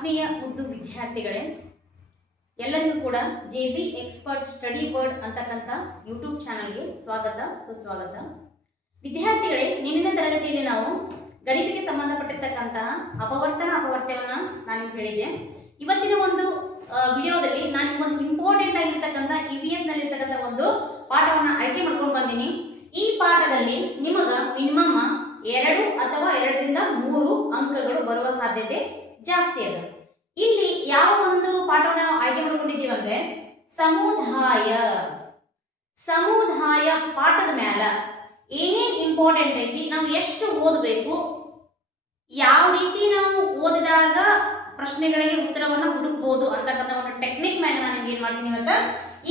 ಆತ್ಮೀಯ ಮುದ್ದು ವಿದ್ಯಾರ್ಥಿಗಳೇ, ಎಲ್ಲರಿಗೂ ಕೂಡ JB ಎಕ್ಸ್ಪರ್ಟ್ ಸ್ಟಡಿ ವರ್ಡ್ ಅಂತಕ್ಕಂಥ ಯೂಟ್ಯೂಬ್ ಚಾನಲ್ಗೆ ಸ್ವಾಗತ ಸುಸ್ವಾಗತ. ವಿದ್ಯಾರ್ಥಿಗಳೇ, ನಿನ್ನಿನ ತರಗತಿಯಲ್ಲಿ ನಾವು ಗಣಿತಕ್ಕೆ ಸಂಬಂಧಪಟ್ಟಿರ್ತಕ್ಕಂತಹ ಅಪವರ್ತನವನ್ನು ನಾನು ಹೇಳಿದೆ. ಇವತ್ತಿನ ಒಂದು ವಿಡಿಯೋದಲ್ಲಿ ನಾನು ಒಂದು ಇಂಪಾರ್ಟೆಂಟ್ ಆಗಿರ್ತಕ್ಕಂಥ EVS ನಲ್ಲಿರ್ತಕ್ಕಂಥ ಒಂದು ಪಾಠವನ್ನು ಆಯ್ಕೆ ಮಾಡ್ಕೊಂಡು ಬಂದೀನಿ. ಈ ಪಾಠದಲ್ಲಿ ನಿಮಗೆ ಮಿನಿಮಮ್ 2 ಅಥವಾ 2ರಿಂದ 3 ಅಂಕಗಳು ಬರುವ ಸಾಧ್ಯತೆ ಜಾಸ್ತಿ ಅದ. ಇಲ್ಲಿ ಯಾವ ಒಂದು ಪಾಠವನ್ನು ನಾವು ಆಯ್ಕೆ ಮಾಡ್ಕೊಂಡಿದ್ದೀವಿ ಅಂದ್ರೆ ಸಮುದಾಯ ಪಾಠದ ಮ್ಯಾಲ ಏನೇನ್ ಇಂಪಾರ್ಟೆಂಟ್ ಐತಿ, ನಾವು ಎಷ್ಟು ಓದಬೇಕು, ಯಾವ ರೀತಿ ನಾವು ಓದಿದಾಗ ಪ್ರಶ್ನೆಗಳಿಗೆ ಉತ್ತರವನ್ನು ಹುಡುಕಬಹುದು ಅಂತಕ್ಕಂಥ ಒಂದು ಟೆಕ್ನಿಕ್ ಮ್ಯಾಗ ನಾನು ಏನ್ ಮಾಡ್ತೀನಿ ಇವತ್ತ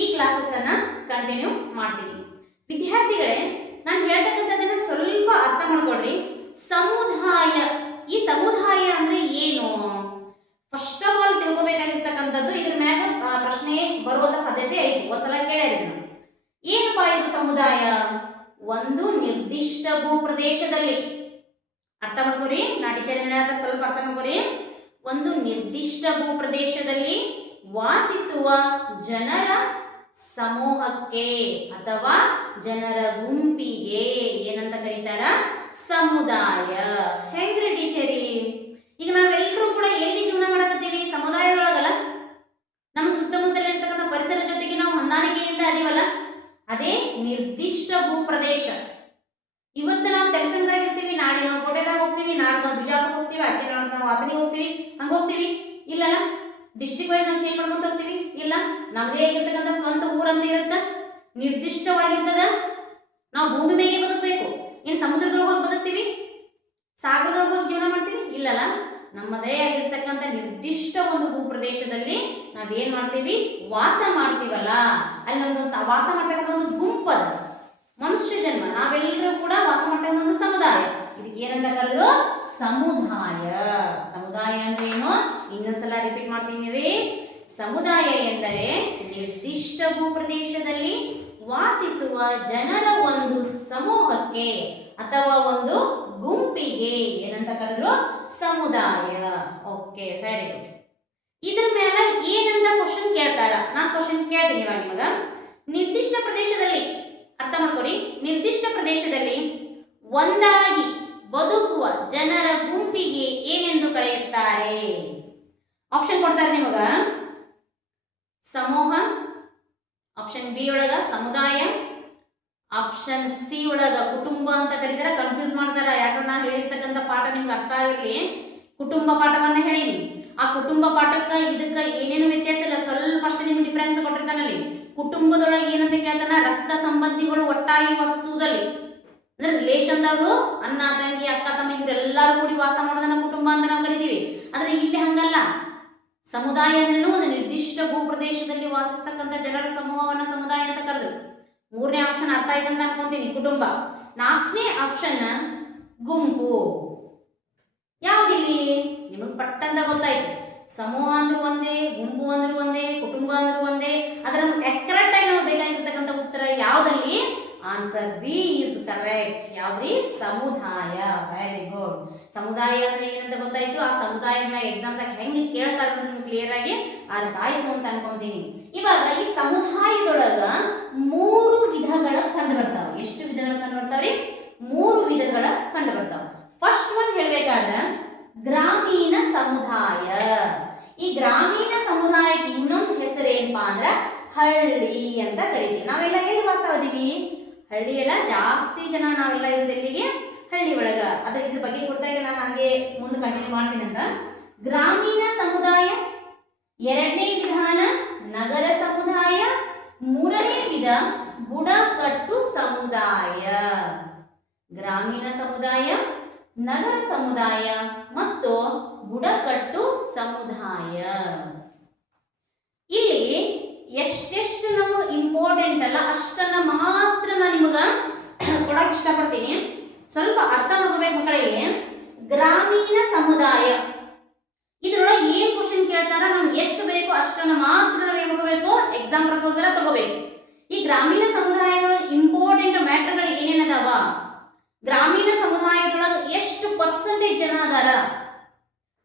ಈ ಕ್ಲಾಸಸ್ ಅನ್ನ ಕಂಟಿನ್ಯೂ ಮಾಡ್ತೀನಿ. ವಿದ್ಯಾರ್ಥಿಗಳೇ, ನಾನು ಹೇಳ್ತಕ್ಕಂಥದ್ದನ್ನ ಸ್ವಲ್ಪ ಅರ್ಥ ಮಾಡ್ಕೊಳ್ರಿ. ಈ ಸಮುದಾಯ ಅಂದ್ರೆ ಏನು, ಫಸ್ಟ್ ಆಫ್ ಆಲ್ ತಿಳ್ಕೊಬೇಕಾಗಿರ್ತಕ್ಕಂಥದ್ದು. ಇದ್ರ ಮ್ಯಾಗ ಪ್ರಶ್ನೆ ಬರುವಂತ ಸಾಧ್ಯತೆ ಐತಿ, ಒಂದ್ಸಲ ಕೇಳಿದ್ರು. ಏನಪ್ಪಾ ಇದು ಸಮುದಾಯ? ಒಂದು ನಿರ್ದಿಷ್ಟ ಭೂಪ್ರದೇಶದಲ್ಲಿ, ಅರ್ಥ ಮಾಡ್ಕೋರಿ, ನಾ ಟೀಚರ್ ಏನಾದ್ರೆ ಸ್ವಲ್ಪ ಅರ್ಥ ಮಾಡ್ಕೋರಿ. ಒಂದು ನಿರ್ದಿಷ್ಟ ಭೂಪ್ರದೇಶದಲ್ಲಿ ವಾಸಿಸುವ ಜನರ ಸಮೂಹಕ್ಕೆ ಅಥವಾ ಜನರ ಗುಂಪಿಗೆ ಏನಂತ ಕರೀತಾರ? ಸಮುದಾಯ. ಹೆಂಗ್ರಿ ಟೀಚರಿ? ಈಗ ನಾವೆಲ್ಲರೂ ಕೂಡ ಎಲ್ಲಿ ಜೀವನ ಮಾಡಕತ್ತೀವಿ? ಸಮುದಾಯದೊಳಗಲ್ಲ. ನಮ್ಮ ಸುತ್ತಮುತ್ತಲಿರ್ತಕ್ಕಂಥ ಪರಿಸರ ಜೊತೆಗೆ ನಾವು ಹೊಂದಾಣಿಕೆಯಿಂದ ಅದೀವಲ್ಲ, ಅದೇ ನಿರ್ದಿಷ್ಟ ಭೂಪ್ರದೇಶ. ಇವತ್ತು ನಾವು ಕೆಲಸದಾಗಿರ್ತೀವಿ, ನಾಳೆ ನಾವು ಕೋಟೆದಾಗ ಹೋಗ್ತೀವಿ, ನಾಳೆ ನಾವು ಬಿಜಾಪುರ ಹೋಗ್ತೀವಿ, ಆಚೆ ನಾಳೆ ನಾವು ವಾತನಿಗೆ ಹೋಗ್ತೀವಿ, ಹಂಗೆ ಹೋಗ್ತೀವಿ ಇಲ್ಲಲ್ಲ. ಡಿಸ್ಟ್ರಿಕ್ಟ್ ವೈಸ್ ನಾವು ಚೇಂಜ್ ಮಾಡ್ಕೊಂತ ಹೋಗ್ತೀವಿ ಇಲ್ಲ. ನಮ್ಮದೇ ಆಗಿರ್ತಕ್ಕಂಥ ಸ್ವಂತ ಊರಂತ ಇರುತ್ತ, ನಿರ್ದಿಷ್ಟವಾಗಿರ್ತದ. ನಾವು ಭೂಮಿ ಮೇಲೆ ಬದುಕಬೇಕು. ಏನು ಸಮುದ್ರದೊಳಗೆ ಹೋಗಿ ಬದುಕ್ತೀವಿ, ಸಾಗರದೊಳಗೆ ಹೋಗಿ ಜೀವನ ಮಾಡ್ತೀವಿ ಇಲ್ಲಲ್ಲ. ನಮ್ಮದೇ ಆಗಿರ್ತಕ್ಕಂಥ ನಿರ್ದಿಷ್ಟ ಒಂದು ಭೂಪ್ರದೇಶದಲ್ಲಿ ನಾವೇನ್ ಮಾಡ್ತೀವಿ? ವಾಸ ಮಾಡ್ತೀವಲ್ಲ, ಅಲ್ಲಿ ನಮ್ದು ವಾಸ ಮಾಡ್ತಕ್ಕಂಥ ಒಂದು ಗುಂಪದ ಮನುಷ್ಯ ಜನ್ಮ, ನಾವೆಲ್ಲರೂ ಕೂಡ ವಾಸ ಮಾಡ್ತಕ್ಕಂಥ ಒಂದು ಸಮುದಾಯ. ಇದಕ್ಕೆ ಏನಂತ ಕರೆದ್ರು? ಸಮುದಾಯ. ಸಮುದಾಯ ಅಂದ್ರೆ ಏನು? ಇನ್ನೊಂದ್ಸಲ ರಿಪೀಟ್ ಮಾಡ್ತೀನಿ ರೀ. ಸಮುದಾಯ ಎಂದರೆ ನಿರ್ದಿಷ್ಟ ಭೂಪ್ರದೇಶದಲ್ಲಿ ವಾಸಿಸುವ ಜನರ ಒಂದು ಸಮೂಹಕ್ಕೆ ಅಥವಾ ಒಂದು ಗುಂಪಿಗೆ ಏನಂತ ಕರೆದ್ರು? ಸಮುದಾಯ. Okay, very good. ಇದ್ರ ಮೇಲೆ ಏನಂತ ಕ್ವಶನ್ ಕೇಳ್ತಾರ? ನಾನು ಕ್ವಶನ್ ಕೇಳ್ತೀನಿ ಇವಾಗ ನಿಮಗ. ನಿರ್ದಿಷ್ಟ ಪ್ರದೇಶದಲ್ಲಿ, ಅರ್ಥ ಮಾಡ್ಕೊರಿ, ನಿರ್ದಿಷ್ಟ ಪ್ರದೇಶದಲ್ಲಿ ಒಂದಾಗಿ ಬದುಕುವ ಜನರ ಗುಂಪಿಗೆ ಏನೆಂದು ಕರೆಯುತ್ತಾರೆ? ಆಪ್ಷನ್ ಕೊಡ್ತಾರೆ ನಿಮಗ. ಸಮೂಹ, ಆಪ್ಷನ್ ಬಿ ಒಳಗ ಸಮುದಾಯ, ಆಪ್ಷನ್ ಸಿ ಒಳಗ ಕುಟುಂಬ ಅಂತ ಕರೀತಾರ. ಕನ್ಫ್ಯೂಸ್ ಮಾಡ್ತಾರ, ಯಾಕಂದ್ರೆ ನಾ ಹೇಳಿರ್ತಕ್ಕಂಥ ಪಾಠ ನಿಮ್ಗೆ ಅರ್ಥ ಆಗಿರ್ಲಿ. ಕುಟುಂಬ ಪಾಠವನ್ನ ಹೇಳೀನಿ. ಆ ಕುಟುಂಬ ಪಾಠಕ್ಕೆ ಇದಕ್ಕೆ ಏನೇನು ವ್ಯತ್ಯಾಸ ಇಲ್ಲ, ಸ್ವಲ್ಪ ಅಷ್ಟೇ ನಿಮ್ಗೆ ಡಿಫ್ರೆನ್ಸ್ ಕೊಟ್ಟಿರ್ತಾನಲ್ಲಿ. ಕುಟುಂಬದೊಳಗೆ ಏನಂತ ಕೇಳ್ತಾನ? ರಕ್ತ ಸಂಬಂಧಿಗಳು ಒಟ್ಟಾಗಿ ವಾಸಿಸುವುದಲ್ಲಿ, ಅಂದ್ರೆ ರಿಲೇಷನ್ದವರು, ಅಣ್ಣ ತಂಗಿ ಅಕ್ಕ ತಮ್ಮ ಇವರೆಲ್ಲರೂ ಕೂಡಿ ವಾಸ ಮಾಡೋದನ್ನ ಕುಟುಂಬ ಅಂತ ನಾವು ಕರಿತೀವಿ. ಆದ್ರೆ ಇಲ್ಲಿ ಹಂಗಲ್ಲ. ಸಮುದಾಯ ಅಂದ್ರೆ ಒಂದು ನಿರ್ದಿಷ್ಟ ಭೂಪ್ರದೇಶದಲ್ಲಿ ವಾಸಿಸ್ತಕ್ಕಂಥ ಜನರ ಸಮೂಹವನ್ನ ಸಮುದಾಯ ಅಂತ ಕರೆದ್ರು. 3ನೇ ಆಪ್ಷನ್ ಅರ್ಥ ಆಯ್ತು ಅಂತ ಅನ್ಕೊಂತೀನಿ, ಕುಟುಂಬ. 4ನೇ ಆಪ್ಷನ್ ಗುಂಪು. ಯಾವ್ದಿಲ್ಲಿ ನಿಮಗ್ ಪಟ್ಟಂತ ಗೊತ್ತಾಯ್ತು. ಸಮೂಹ ಅಂದ್ರೂ ಒಂದೇ, ಗುಂಪು ಅಂದ್ರೂ ಒಂದೇ, ಕುಟುಂಬ ಅಂದ್ರೂ ಒಂದೇ. ಅದರ ಅಕ್ಯುರೇಟ್ ಆಗಿ ನಾವು ಬೇಕಾಗಿರ್ತಕ್ಕಂಥ ಉತ್ತರ ಯಾವ್ದಲ್ಲಿ? Answer B is correct. ಯಾವ್ದ್ರಿ? ಸಮುದಾಯ. Very good. ಸಮುದಾಯ ಅಂದ್ರೆ ಏನಂತ ಗೊತ್ತಾಯ್ತು. ಆ ಸಮುದಾಯನ ಎಕ್ಸಾಮ್ದಾಗ ಹೆಂಗೆ ಕೇಳ್ತಾರೆ ಅನ್ನೋದನ್ನ ಕ್ಲಿಯರ್ ಆಗಿ ಅರ್ಥ ಆಯ್ತು ಅಂತ ಅನ್ಕೊಂತೀನಿ. ಇವಾಗ ಈ ಸಮುದಾಯದೊಳಗ 3 ವಿಧಗಳ ಕಂಡು ಬರ್ತಾವ. ಎಷ್ಟು ವಿಧಗಳ ಕಂಡು ಬರ್ತಾವ್ರಿ? 3 ವಿಧಗಳ ಕಂಡು ಬರ್ತಾವ. ಫಸ್ಟ್ ಒನ್ ಹೇಳ್ಬೇಕಾದ್ರೆ ಗ್ರಾಮೀಣ ಸಮುದಾಯ. ಈ ಗ್ರಾಮೀಣ ಸಮುದಾಯಕ್ಕೆ ಇನ್ನೊಂದು ಹೆಸರು ಏನಪ್ಪಾ ಅಂದ್ರ ಹಳ್ಳಿ ಅಂತ ಕರಿತೀವಿ. ನಾವೆಲ್ಲ ಎಲ್ಲಿ ವಾಸವದೀವಿ? ಹಳ್ಳಿ ಎಲ್ಲ ಜಾಸ್ತಿ ಜನ ನಾವೆಲ್ಲ ಇರೋದೆಲ್ಲಿಗೆ? ಹಳ್ಳಿ ಒಳಗ. ಇದ್ರ ಬಗ್ಗೆ ಕೊಡ್ತಾ ನಾನು ಹಂಗೆ ಮುಂದೆ ಕಂಟಿನ್ಯೂ ಮಾಡ್ತೀನಿ ಅಂತ. ಗ್ರಾಮೀಣ ಸಮುದಾಯ, 2ನೇ ವಿಧಾನ ನಗರ ಸಮುದಾಯ, 3ನೇ ವಿಧ ಬುಡಕಟ್ಟು ಸಮುದಾಯ. ಗ್ರಾಮೀಣ ಸಮುದಾಯ, ನಗರ ಸಮುದಾಯ ಮತ್ತು ಬುಡಕಟ್ಟು ಸಮುದಾಯ. ಇಲ್ಲಿ ಎಷ್ಟೆಷ್ಟು ನಮಗೆ ಇಂಪಾರ್ಟೆಂಟ್ ಅಲ್ಲ ಅಷ್ಟನ್ನ ಮಾತ್ರ ನಾನು ನಿಮಗ ಕೊಡಕ್ಕೆ ಇಷ್ಟಪಡ್ತೀನಿ. ಸ್ವಲ್ಪ ಅರ್ಥ ಮಾಡ್ಕೋಬೇಕು ಮಕ್ಕಳಿಗೆ. ಗ್ರಾಮೀಣ ಸಮುದಾಯ ಇದ್ರೊಳಗೆ ಏನ್ ಕ್ವಶನ್ ಕೇಳ್ತಾರ, ನಮ್ಗೆ ಎಷ್ಟು ಬೇಕು ಅಷ್ಟನ್ನ ಮಾತ್ರ ನಾವು ಏನ್ ಮಾಡ್ಕೋಬೇಕು? ಎಕ್ಸಾಮ್ ಪ್ರಪೋಸಲ್ ತಗೋಬೇಕು. ಈ ಗ್ರಾಮೀಣ ಸಮುದಾಯದೊಳಗೆ ಇಂಪಾರ್ಟೆಂಟ್ ಮ್ಯಾಟರ್ಗಳು ಏನೇನದಾವ? ಗ್ರಾಮೀಣ ಸಮುದಾಯದೊಳಗೆ ಎಷ್ಟು ಪರ್ಸೆಂಟೇಜ್ ಜನ ಅದಾರ?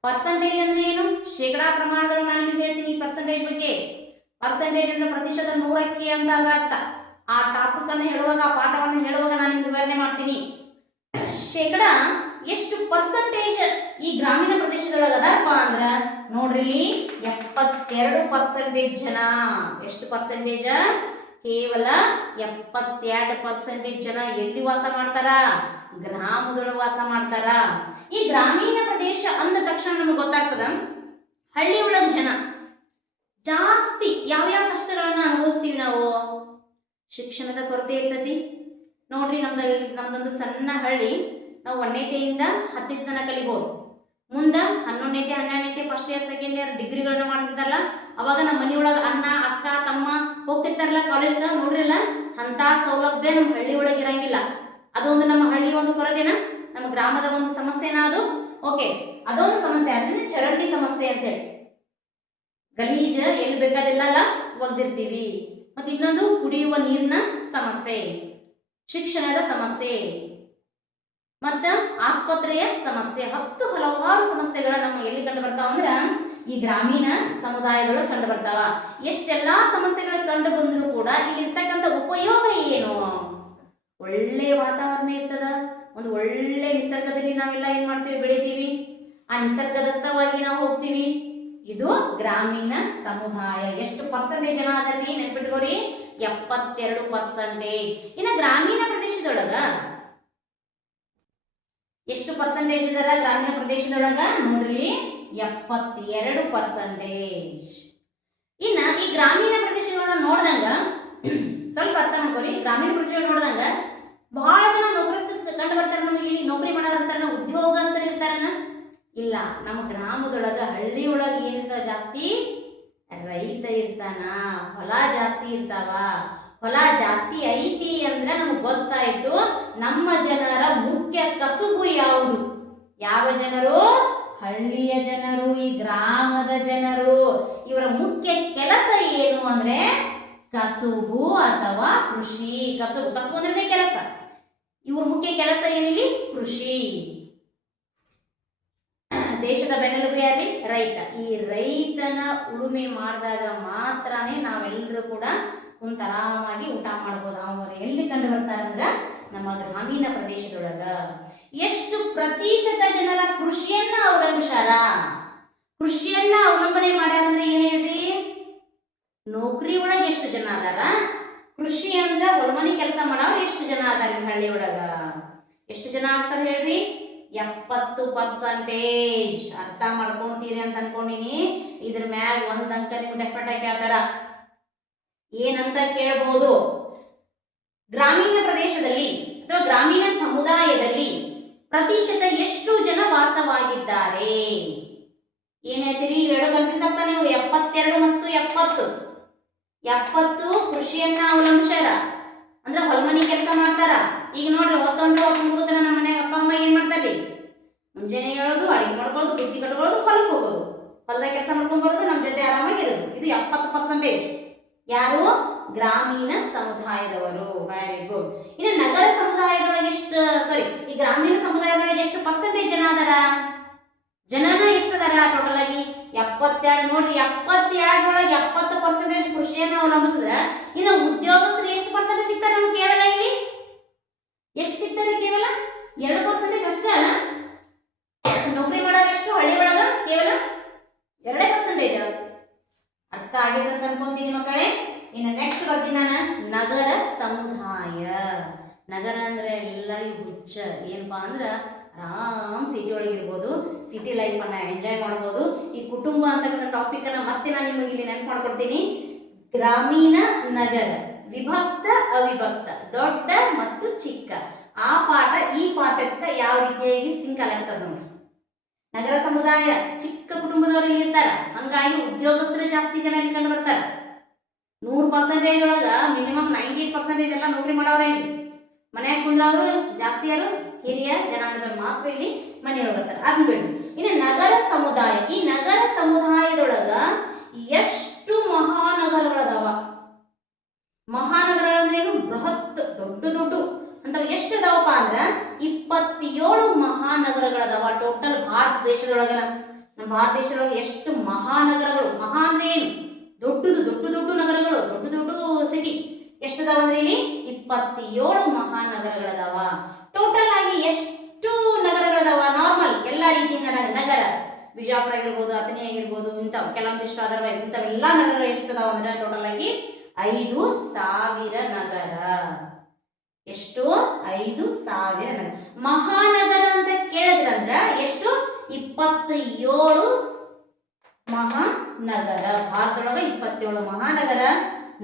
ಪರ್ಸೆಂಟೇಜ್ ಅಂದ್ರೆ ಏನು? ಶೇಕಡಾ ಪ್ರಮಾಣದಲ್ಲಿ ನಾನು ನಿಮಗೆ ಹೇಳ್ತೀನಿ ಈ ಪರ್ಸೆಂಟೇಜ್ ಬಗ್ಗೆ. ಪರ್ಸೆಂಟೇಜ್ ಅಂದ್ರೆ ಪ್ರತಿಶತ 100ಕ್ಕೆ ಅಂತ ಅದರ ಅರ್ಥ. ಆ ಟಾಪಿಕ್ ಅನ್ನು ಹೇಳುವಾಗ, ಆ ಪಾಠವನ್ನು ಹೇಳುವಾಗ ನಾನು ನಿಮ್ಗೆ ವಿವರಣೆ ಮಾಡ್ತೀನಿ. ಶೇಕಡಾ ಎಷ್ಟು ಪರ್ಸೆಂಟೇಜ್ ಈ ಗ್ರಾಮೀಣ ಪ್ರದೇಶದೊಳಗೆ ಅದಪ್ಪ ಅಂದ್ರ ನೋಡ್ರಿ ಇಲ್ಲಿ 72% ಜನ. ಎಷ್ಟು ಪರ್ಸೆಂಟೇಜ್? ಕೇವಲ 72% ಜನ ಎಲ್ಲಿ ವಾಸ ಮಾಡ್ತಾರ? ಗ್ರಾಮದೊಳಗೆ ವಾಸ ಮಾಡ್ತಾರ. ಈ ಗ್ರಾಮೀಣ ಪ್ರದೇಶ ಅಂದ ತಕ್ಷಣ ನಮಗೆ ಗೊತ್ತಾಗ್ತದ ಹಳ್ಳಿ ಒಳಗ ಜನ ಜಾಸ್ತಿ ಯಾವ್ಯಾವ ಕಷ್ಟಗಳನ್ನ ಅನುಭವಿಸ್ತೀವಿ ನಾವು. ಶಿಕ್ಷಣದ ಕೊರತೆ ಇರ್ತತಿ ನೋಡ್ರಿ. ನಮ್ದೊಂದು ಸಣ್ಣ ಹಳ್ಳಿ. ನಾವು 1ನೇತೆಯಿಂದ 10ನೇ ತನಕ ಕಲಿಬಹುದು. ಮುಂದೆ 11ನೇತೆ 12ನೇತೆ ಫಸ್ಟ್ ಇಯರ್ ಸೆಕೆಂಡ್ ಇಯರ್ ಡಿಗ್ರಿಗಳನ್ನ ಮಾಡ್ತಿರ್ತಾರಲ್ಲ, ಅವಾಗ ನಮ್ಮ ಮನೆಯೊಳಗೆ ಅಣ್ಣ ಅಕ್ಕ ತಮ್ಮ ಹೋಗ್ತಿರ್ತಾರಲ್ಲ ಕಾಲೇಜ್ಗೆ, ನೋಡ್ರಿಲ್ಲ ಅಂತ ಸೌಲಭ್ಯ ನಮ್ಮ ಹಳ್ಳಿ ಒಳಗೆ ಇರಂಗಿಲ್ಲ. ಅದೊಂದು ನಮ್ಮ ಹಳ್ಳಿಯ ಒಂದು ಕೊರತೆನ, ನಮ್ಮ ಗ್ರಾಮದ ಒಂದು ಸಮಸ್ಯೆನ ಅದು. ಓಕೆ, ಅದೊಂದು ಸಮಸ್ಯೆ. ಆದ್ರೆ ಚರಂಡಿ ಸಮಸ್ಯೆ ಅಂತೇಳಿ ಗಲೀಜ ಎಲ್ಲಿ ಬೇಕಾದಿಲ್ಲ ಒಗ್ದಿರ್ತೀವಿ. ಮತ್ತೆ ಇನ್ನೊಂದು ಕುಡಿಯುವ ನೀರಿನ ಸಮಸ್ಯೆ, ಶಿಕ್ಷಣದ ಸಮಸ್ಯೆ, ಮತ್ತ ಆಸ್ಪತ್ರೆಯ ಸಮಸ್ಯೆ, ಹಲವಾರು ಸಮಸ್ಯೆಗಳು ನಮ್ಮ ಎಲ್ಲಿ ಕಂಡು ಬರ್ತಾವ ಅಂದ್ರ ಈ ಗ್ರಾಮೀಣ ಸಮುದಾಯದೊಳಗೆ ಕಂಡು ಬರ್ತಾವ. ಎಷ್ಟೆಲ್ಲಾ ಸಮಸ್ಯೆಗಳು ಕಂಡು ಬಂದರೂ ಕೂಡ ಇಲ್ಲಿರ್ತಕ್ಕಂಥ ಉಪಯೋಗ ಏನು? ಒಳ್ಳೆ ವಾತಾವರಣ ಇರ್ತದ, ಒಂದು ಒಳ್ಳೆ ನಿಸರ್ಗದಲ್ಲಿ ನಾವೆಲ್ಲ ಏನ್ ಮಾಡ್ತೀವಿ? ಬೆಳಿತೀವಿ. ಆ ನಿಸರ್ಗದತ್ತವಾಗಿ ನಾವು ಹೋಗ್ತೀವಿ. ಇದು ಗ್ರಾಮೀಣ ಸಮುದಾಯ. ಎಷ್ಟು ಪರ್ಸೆಂಟೇಜ್ ಜನ ಅದರಲ್ಲಿ ನೆನ್ಪಿಟ್ಕೋರಿ? 72%. ಇನ್ನು ಗ್ರಾಮೀಣ ಪ್ರದೇಶದೊಳಗ ಎಷ್ಟು ಪರ್ಸೆಂಟೇಜ್ ಇದರ? ಗ್ರಾಮೀಣ ಪ್ರದೇಶದೊಳಗ ನೋಡ್ರಿ 72%. ಇನ್ನ ಈ ಗ್ರಾಮೀಣ ಪ್ರದೇಶಗಳನ್ನ ನೋಡಿದಂಗ ಸ್ವಲ್ಪ ಅರ್ಥ ಮಾಡ್ಕೋರಿ. ಗ್ರಾಮೀಣ ಪ್ರದೇಶಗಳು ನೋಡಿದಂಗ ಬಹಳ ಜನ ನೌಕರಸ್ಥರು ಕಂಡು ಬರ್ತಾರ. ನಮಗೆ ಇಲ್ಲಿ ನೌಕರಿ ಮಾಡೋರಿರ್ತಾರ, ಉದ್ಯೋಗಸ್ಥರು ಇರ್ತಾರನ? ಇಲ್ಲ. ನಮ್ಮ ಗ್ರಾಮದೊಳಗ ಹಳ್ಳಿ ಒಳಗೆ ಏನಿರ್ತಾವ? ಜಾಸ್ತಿ ರೈತ ಇರ್ತಾನ, ಹೊಲ ಜಾಸ್ತಿ ಇರ್ತಾವ. ಹೊಲ ಜಾಸ್ತಿ ಐತಿ ಅಂದ್ರೆ ನಮಗೆ ಗೊತ್ತಾಯ್ತು ನಮ್ಮ ಜನರ ಮುಖ್ಯ ಕಸುಬು ಯಾವುದು? ಯಾವ ಜನರು? ಹಳ್ಳಿಯ ಜನರು, ಈ ಗ್ರಾಮದ ಜನರು. ಇವರ ಮುಖ್ಯ ಕೆಲಸ ಏನು ಅಂದ್ರೆ ಕಸುಬು ಅಥವಾ ಕೃಷಿ. ಕಸುಬು ಅಂದ್ರೆ ಕೆಲಸ. ಇವ್ರ ಮುಖ್ಯ ಕೆಲಸ ಏನಿಲ್ಲಿ? ಕೃಷಿ. ದೇಶದ ಬೆನ್ನೆಲುಬು ಯಾರಿ? ರೈತ. ಈ ರೈತನ ಉಳುಮೆ ಮಾಡಿದಾಗ ಮಾತ್ರನೇ ನಾವೆಲ್ಲರೂ ಕೂಡ ಕುಂತ ಆರಾಮಾಗಿ ಊಟ ಮಾಡ್ಬೋದು. ಅವರು ಎಲ್ಲಿ ಕಂಡು ಬರ್ತಾರಂದ್ರ ನಮ್ಮ ಗ್ರಾಮೀಣ ಪ್ರದೇಶದೊಳಗ. ಎಷ್ಟು ಪ್ರತಿಶತ ಜನರ ಕೃಷಿಯನ್ನ ಅವಲಂಬಿಸಾರ? ಕೃಷಿಯನ್ನ ಅವಲಂಬನೆ ಮಾಡ್ಯಾರಂದ್ರೆ ಏನ್ ಹೇಳ್ರಿ? ನೌಕರಿ ಒಳಗೆ ಎಷ್ಟು ಜನ ಅದಾರ? ಕೃಷಿ ಅಂದ್ರ ಹೊಲಮನಿ ಕೆಲಸ ಮಾಡೋರು ಎಷ್ಟು ಜನ ಅದಾರ ಹಳ್ಳಿ ಒಳಗ? ಎಷ್ಟು ಜನ ಆಗ್ತಾರ ಹೇಳ್ರಿ? 70%. ಅರ್ಥ ಮಾಡ್ಕೊಂತೀರಿ ಅಂತ ಅನ್ಕೊಂಡಿನಿ. ಇದ್ರ ಮ್ಯಾಗ ಒಂದ್ ಅಂಕ ನಿಮ್ಗೆ ಡೆಫಿನೆಟ್ ಆಗಿ ಕೇಳ್ತಾರ. ಏನಂತ ಕೇಳಬಹುದು? ಗ್ರಾಮೀಣ ಪ್ರದೇಶದಲ್ಲಿ ಅಥವಾ ಗ್ರಾಮೀಣ ಸಮುದಾಯದಲ್ಲಿ ಪ್ರತಿಶತ ಎಷ್ಟು ಜನ ವಾಸವಾಗಿದ್ದಾರೆ? ಏನ್ ಹೇಳ್ತೀರಿ? ಎರಡು ಕನ್ಫ್ಯೂಸ್ ಆಗ್ತಾ ನೀವು. 72 ಮತ್ತು 70. 70 ಕೃಷಿಯನ್ನ ಅವಲಂಬಿಸ್ಯಾರ, ಅಂದ್ರೆ ಹೊಲಮನಿ ಕೆಲಸ ಮಾಡ್ತಾರ. ಈಗ ನೋಡ್ರಿ, ಹೊತ್ತೊಂದು ಮುಗಿದ್ರೆ ನಮ್ಮ ಮನೆ ಅಪ್ಪ ಅಮ್ಮ ಏನ್ ಮಾಡ್ತಾರ್ರಿ? ಮುಂಜಾನೆ ಹೇಳೋದು, ಅಡಿಗೆ ಮಾಡ್ಕೊಳ್ಳೋದು, ಬುದ್ಧಿ ಕಟ್ಕೊಳ್ಳೋದು, ಹೊಲಕ್ಕೆ ಹೋಗೋದು, ಹೊಲದಾಗ ಕೆಲಸ ಮಾಡ್ಕೊಂಡ್ ಬರೋದು, ನಮ್ಮ ಜೊತೆ ಆರಾಮಾಗಿರೋದು. ಇದು 70%. ಯಾರು? ಗ್ರಾಮೀಣ ಸಮುದಾಯದವರು. Very good. ಇನ್ನು ನಗರ ಸಮುದಾಯದೊಳಗೆ ಎಷ್ಟು, ಈ ಗ್ರಾಮೀಣ ಸಮುದಾಯದೊಳಗೆ ಎಷ್ಟು ಪರ್ಸೆಂಟೇಜ್ ಜನ ಅದಾರ? ಜನನ ಎಷ್ಟು ಅದಾರ ಟೋಟಲ್ ಆಗಿ? 72. ನೋಡ್ರಿ, 72 70% ಕೃಷಿಯನ್ನು ಅವಲಂಬಿಸಿದ್ರೆ ಇನ್ನು ಉದ್ಯೋಗಸ್ಥರು ಎಷ್ಟು ಪರ್ಸೆಂಟೇಜ್ ಸಿಗ್ತಾರೆ ನಮ್ಗೆ? ಕೇವಲ ಇಲ್ಲಿ ಎಷ್ಟು ಸಿಗ್ತಾರೆ? ಕೇವಲ 2% ಅಷ್ಟೇ ಅಲ್ಲ. ನೌಕರಿ ಮಾಡೋರು ಎಷ್ಟು ಹಳ್ಳಿ ಒಳಗ? ಕೇವಲ 2%. ಅರ್ಥ ಆಗಿದೆ ಅಂತ ಅನ್ಕೊಂತೀನಿ ಮಕ್ಕಳೇ. ಇನ್ನು ನೆಕ್ಸ್ಟ್ ಬರ್ತೀನಿ ನಾನು, ನಗರ ಸಮುದಾಯ. ನಗರ ಅಂದ್ರೆ ಎಲ್ಲರಿಗೂ ಹುಚ್ಚ. ಏನಪ್ಪಾ ಅಂದ್ರೆ ಆರಾಮ್ ಸಿಟಿ ಒಳಗೆ ಇರ್ಬೋದು, ಸಿಟಿ ಲೈಫ್ ಅನ್ನ ಎಂಜಾಯ್ ಮಾಡ್ಬೋದು. ಈ ಕುಟುಂಬ ಅಂತಕ್ಕಂಥ ಟಾಪಿಕ್ ಅನ್ನ ಮತ್ತೆ ನಾನು ನಿಮಗೆ ಇಲ್ಲಿ ನೆನಪು ಮಾಡ್ಕೊಡ್ತೀನಿ. ಗ್ರಾಮೀಣ, ನಗರ, ವಿಭಕ್ತ, ಅವಿಭಕ್ತ, ದೊಡ್ಡ ಮತ್ತು ಚಿಕ್ಕ. ಆ ಪಾಠ ಈ ಪಾಠಕ್ಕೆ ಯಾವ ರೀತಿಯಾಗಿ ಸಿಂಕ್ ಆಗ್ತದ ನೋಡಿ. ನಗರ ಸಮುದಾಯ ಚಿಕ್ಕ ಕುಟುಂಬದವರು ಇಲ್ಲಿ ಇರ್ತಾರ, ಹಂಗಾಗಿ ಉದ್ಯೋಗಸ್ಥರು ಜಾಸ್ತಿ ಜನ ಇಲ್ಲಿ ಕಂಡು ಬರ್ತಾರ. 100% ಒಳಗ ಮಿನಿಮಮ್ 98% ಎಲ್ಲ ನೌಕರಿ ಮಾಡೋರೇ ಇಲ್ಲಿ. ಮನ್ಯಾಗ ಕುಂದ್ರವರು ಜಾಸ್ತಿ ಯಾರು? ಹಿರಿಯ ಜನಾಂಗದವ್ರು ಮಾತ್ರ ಇಲ್ಲಿ ಮನೆಯೊಳಗೆ ಬರ್ತಾರೆ. ಅದನ್ನ ಬಿಡ್ರಿ. ಇನ್ನು ನಗರ ಸಮುದಾಯ. ಈ ನಗರ ಸಮುದಾಯದೊಳಗ ಎಷ್ಟು ಮಹಾನಗರಗಳದಾವ? ಮಹಾನಗರಗಳಂದ್ರೆ ಏನು? ಬೃಹತ್, ದೊಡ್ಡ ಅಂತ ಎಷ್ಟು ಅದಾವಪ್ಪ ಅಂದ್ರ 27 ಮಹಾನಗರಗಳದಾವ ಟೋಟಲ್ ಭಾರತ ದೇಶದೊಳಗನ. ನಮ್ಮ ಭಾರತ ದೇಶದೊಳಗೆ ಎಷ್ಟು ಮಹಾನಗರಗಳು, ಮಹಾ ಅಂದ್ರೆ ಏನು, ದೊಡ್ಡದು ದೊಡ್ಡ ದೊಡ್ಡ ನಗರಗಳು, ದೊಡ್ಡ ದೊಡ್ಡ ಸಿಟಿ ಎಷ್ಟದಾವ ಅಂದ್ರೆ ಇಲ್ಲಿ 27 ಮಹಾನಗರಗಳದಾವ. ಟೋಟಲ್ ಆಗಿ ಎಷ್ಟು ನಗರಗಳದಾವ? ನಾರ್ಮಲ್ ಎಲ್ಲ ರೀತಿಯಿಂದ ನಗರ, ಬಿಜಾಪುರ ಆಗಿರ್ಬೋದು, ಅಥಣಿ ಆಗಿರ್ಬೋದು, ಇಂಥವು ಕೆಲವೊಂದಿಷ್ಟು ಅದರ್ವೈಸ್ ಇಂಥವೆಲ್ಲ ನಗರಗಳು ಎಷ್ಟದಾವ ಅಂದ್ರೆ ಟೋಟಲ್ ಆಗಿ 5,000 ನಗರ. ಎಷ್ಟು? 5,000 ನಗರ. ಮಹಾನಗರ ಅಂತ ಕೇಳಿದ್ರಂದ್ರ ಎಷ್ಟು? 27 ಮಹಾನಗರ. ಭಾರತದೊಳಗ 27 ಮಹಾನಗರ.